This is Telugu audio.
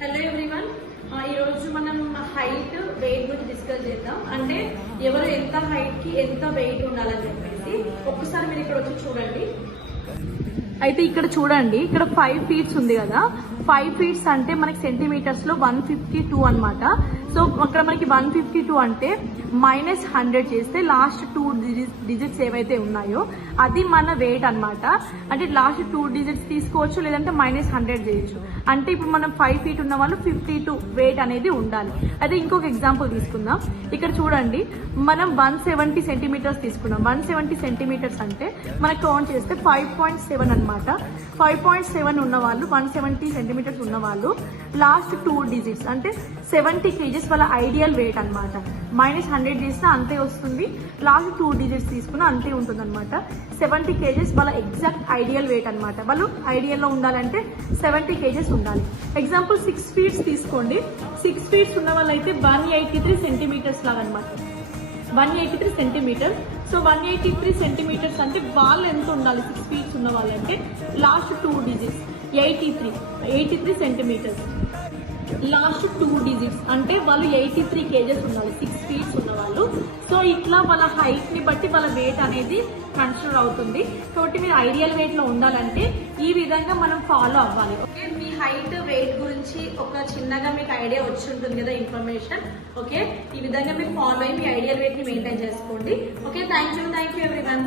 హలో ఎవ్రీవన్, ఈరోజు మనం హైట్ వెయిట్ గురించి డిస్కస్ చేద్దాం. అంటే ఎవరు ఎంత హైట్ కి ఎంత వెయిట్ ఉండాలని చెప్పేసి ఒక్కసారి మీరు ఇక్కడ వచ్చి చూడండి. అయితే ఇక్కడ చూడండి, ఇక్కడ 5 ఫీట్స్ ఉంది కదా. 5 ఫీట్స్ అంటే మనకి సెంటీమీటర్స్ లో 152 అనమాట. సో అక్కడ మనకి 152 అంటే -100 చేస్తే లాస్ట్ 2 డిజిట్స్ ఏవైతే ఉన్నాయో అది మన వెయిట్ అనమాట. అంటే లాస్ట్ 2 డిజిట్స్ తీసుకోవచ్చు, లేదంటే -100 చేయొచ్చు. అంటే ఇప్పుడు మనం 5 ఫీట్ ఉన్న వాళ్ళు 52 వెయిట్ అనేది ఉండాలి. అయితే ఇంకొక ఎగ్జాంపుల్ తీసుకుందాం. ఇక్కడ చూడండి, మనం 170 సెంటీమీటర్స్ తీసుకున్నాం. 170 సెంటీమీటర్స్ అంటే మనకు కౌంట్ చేస్తే 5.7 అనమాట. 5.7 ఉన్న వాళ్ళు, 170 సెంటీమీటర్స్ ఉన్న వాళ్ళు లాస్ట్ 2 డిజిట్స్ అంటే 70 కేజెస్ వాళ్ళ ఐడియల్ వెయిట్ అనమాట. -100 చేసినా అంతే వస్తుంది, లాస్ట్ 2 డిజిట్స్ తీసుకున్నా అంతే ఉంటుంది అనమాట. 70 కేజెస్ వాళ్ళ ఎగ్జాక్ట్ ఐడియల్ వెయిట్ అనమాట. వాళ్ళు ఐడియల్ లో ఉండాలంటే 70 కేజెస్ ఉండాలి. ఎగ్జాంపుల్ 6 ఫీట్స్ తీసుకోండి. 6 ఫీట్స్ ఉన్న వాళ్ళైతే 183 సెంటీమీటర్స్ లాగా అనమాట. 183 సెంటీమీటర్స్. సో 183 సెంటీమీటర్స్ అంటే వాళ్ళు ఎంత ఉండాలి? 6 ఫీట్స్ ఉన్న వాళ్ళంటే last 2 digits 83 centimetres. Last 2 digits అంటే వాళ్ళు 83 కేజెస్ ఉండాలి 6 ఫీట్స్ ఉన్న వాళ్ళు. సో ఇట్లా వాళ్ళ హైట్ ని బట్టి వాళ్ళ వెయిట్ అనేది కన్సిడర్ అవుతుంది. కాబట్టి మీరు ఐడియల్ వెయిట్ లో ఉండాలంటే ఈ విధంగా మనం ఫాలో అవ్వాలి. ఓకే, మీ హైట్ వెయిట్ గురించి ఒక చిన్నగా మీకు ఐడియా వచ్చి ఉంటుంది కదా, ఇన్ఫర్మేషన్. ఓకే, ఈ విధంగా మీరు ఫాలో అయ్యి మీ ఐడియల్ వెయిట్ ని మెయింటైన్ చేసుకోండి. Okay, thank you everyone.